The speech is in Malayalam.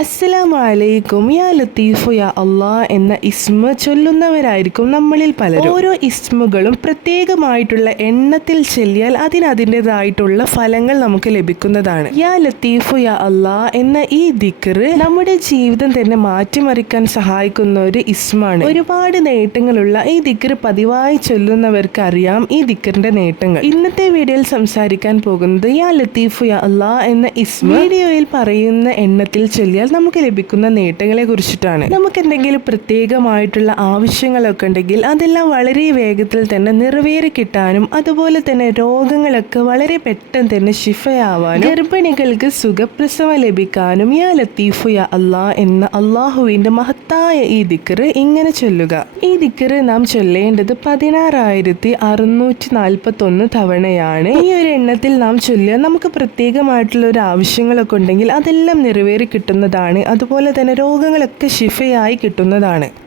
അസ്സലാമു അലൈക്കും യാ ലത്തീഫു യാ അള്ളാ എന്ന ഇസ്മ ചൊല്ലുന്നവരായിരിക്കും നമ്മളിൽ പലരും. ഓരോ ഇസ്മുകളും പ്രത്യേകമായിട്ടുള്ള എണ്ണത്തിൽ ചൊല്ലിയാൽ അതിന് അതിന്റെതായിട്ടുള്ള ഫലങ്ങൾ നമുക്ക് ലഭിക്കുന്നതാണ്. യാ ലത്തീഫു യാ അള്ളാ എന്ന ഈ ദിക്ർ നമ്മുടെ ജീവിതം തന്നെ മാറ്റിമറിക്കാൻ സഹായിക്കുന്ന ഒരു ഇസ്മാണ്. ഒരുപാട് നേട്ടങ്ങളുള്ള ഈ ദിക്ർ പതിവായി ചൊല്ലുന്നവർക്ക് അറിയാം ഈ ദിക്കറിന്റെ നേട്ടങ്ങൾ. ഇന്നത്തെ വീഡിയോയിൽ സംസാരിക്കാൻ പോകുന്നത് യാ ലത്തീഫു യാ അള്ളാ എന്ന ഇസ്മ. വീഡിയോയിൽ പറയുന്ന എണ്ണത്തിൽ ചൊല്ലിയാൽ നമുക്ക് ലഭിക്കുന്ന നേട്ടങ്ങളെ കുറിച്ചിട്ടാണ്. നമുക്ക് എന്തെങ്കിലും പ്രത്യേകമായിട്ടുള്ള ആവശ്യങ്ങളൊക്കെ ഉണ്ടെങ്കിൽ അതെല്ലാം വളരെ വേഗത്തിൽ തന്നെ നിറവേറി കിട്ടാനും അതുപോലെ തന്നെ രോഗങ്ങളൊക്കെ വളരെ പെട്ടെന്ന് തന്നെ ശിഫയാവാനും ഗർഭിണികൾക്ക് സുഖപ്രസവം ലഭിക്കാനും യാ ലത്തീഫു യാ അള്ളാ എന്ന അള്ളാഹുവിന്റെ മഹത്തായ ഈ ദിക്കറ് ഇങ്ങനെ ചൊല്ലുക. ഈ ദിക്കറ് നാം ചൊല്ലേണ്ടത് പതിനാറായിരത്തി അറുന്നൂറ്റി നാൽപ്പത്തി ഒന്ന് തവണയാണ്. ഈ ഒരു എണ്ണത്തിൽ നാം ചൊല്ലുക. നമുക്ക് പ്രത്യേകമായിട്ടുള്ള ഒരു ആവശ്യങ്ങളൊക്കെ ഉണ്ടെങ്കിൽ അതെല്ലാം നിറവേറി കിട്ടുന്നതാണ് അതുപോലെ തന്നെ രോഗങ്ങളൊക്കെ ശിഫയായി കിട്ടുന്നതാണ്.